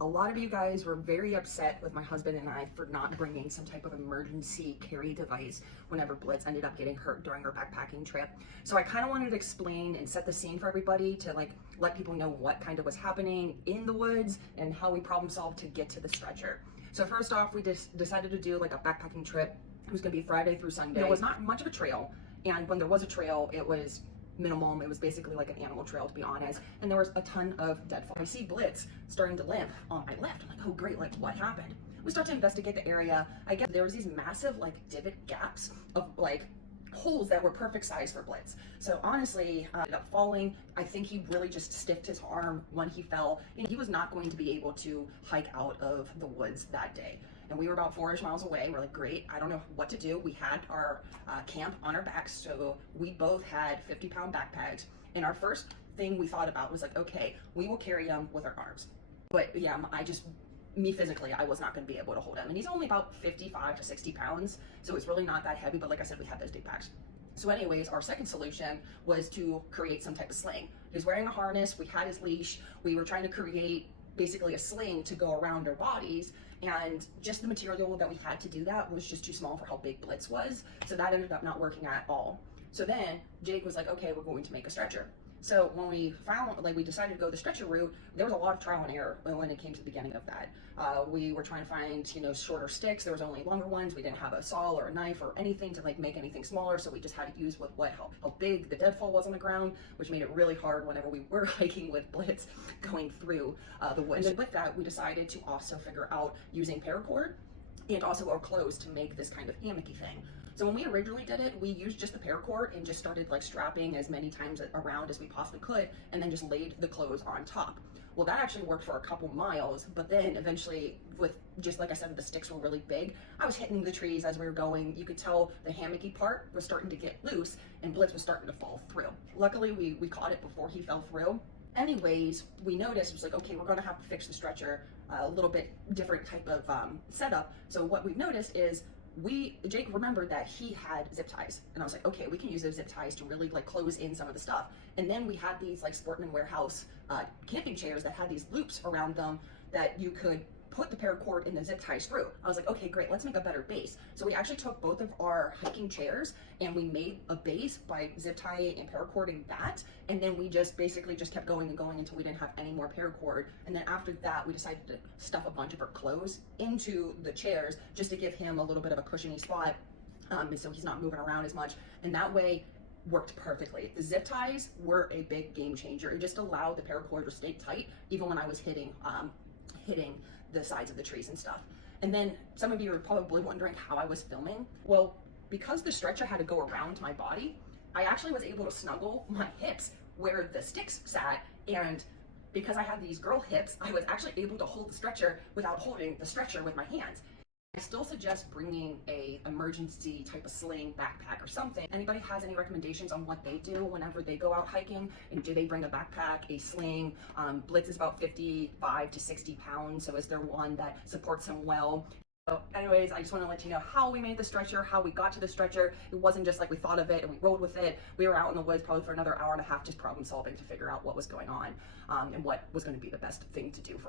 A lot of you guys were very upset with my husband and I for not bringing some type of emergency carry device whenever Blitz ended up getting hurt during our backpacking trip. So I kind of wanted to explain and set the scene for everybody to let people know what kind of was happening in the woods and how we problem solved to get to the stretcher. So first off, we just decided to do like a backpacking trip. It was gonna be Friday through Sunday. There was not much of a trail, and when there was a trail, it was minimal. It was basically like an animal trail, to be honest, and there was a ton of deadfall. I see Blitz starting to limp on my left. I'm like, oh great, like what happened? We start to investigate the area. I guess there was these massive like divot gaps of like holes that were perfect size for Blitz. So honestly, ended up falling. I think he really just stiffed his arm when he fell, and he was not going to be able to hike out of the woods that day. And we were about 4-ish miles away. We're like, great, I don't know what to do. We had our camp on our backs, so we both had 50-pound backpacks. And our first thing we thought about was like, okay, we will carry him with our arms. But yeah, me physically, I was not going to be able to hold him. And he's only about 55 to 60 pounds, so it's really not that heavy. But like I said, we had those big packs. So anyways, our second solution was to create some type of sling. He was wearing a harness, we had his leash, we were trying to create basically a sling to go around our bodies, and just the material that we had to do that was just too small for how big Blitz was, so that ended up not working at all. So then Jake was like, okay, we're going to make a stretcher. So when we we decided to go the stretcher route, there was a lot of trial and error when it came to the beginning of that. We were trying to find, shorter sticks. There was only longer ones. We didn't have a saw or a knife or anything to make anything smaller, so we just had to use how big the deadfall was on the ground, which made it really hard whenever we were hiking with Blitz going through the woods. And with that, we decided to also figure out using paracord and also our clothes to make this kind of hammocky thing. So when we originally did it, we used just the paracord and just started strapping as many times around as we possibly could, and then just laid the clothes on top. Well, that actually worked for a couple miles, but then eventually, with just like I said, the sticks were really big. I was hitting the trees as we were going. You could tell the hammocky part was starting to get loose, and Blitz was starting to fall through. Luckily, we caught it before he fell through. Anyways, we noticed, it was like, okay, we're gonna have to fix the stretcher, a little bit different type of setup. So what we've noticed is Jake remembered that he had zip ties, and I was like, okay, we can use those zip ties to really close in some of the stuff. And then we had these Sportman Warehouse camping chairs that had these loops around them that you could put the paracord in the zip ties through. I was like, okay, great, let's make a better base. So we actually took both of our hiking chairs and we made a base by zip tying and paracording that, and then we just basically kept going and going until we didn't have any more paracord. And then after that, we decided to stuff a bunch of our clothes into the chairs just to give him a little bit of a cushiony spot, so he's not moving around as much. And that way worked perfectly. The zip ties were a big game changer. It just allowed the paracord to stay tight even when I was hitting the sides of the trees and stuff. And then some of you are probably wondering how I was filming. Well, because the stretcher had to go around my body, I actually was able to snuggle my hips where the sticks sat, and because I have these girl hips, I was actually able to hold the stretcher without holding the stretcher with my hands. I still suggest bringing a emergency type of sling backpack or something. Anybody has any recommendations on what they do whenever they go out hiking? And do they bring a backpack, a sling? Blitz is about 55 to 60 pounds, so is there one that supports him well? So anyways, I just want to let you know how we made the stretcher, how we got to the stretcher. It wasn't just like we thought of it and we rolled with it. We were out in the woods probably for another hour and a half just problem solving to figure out what was going on, and what was going to be the best thing to do for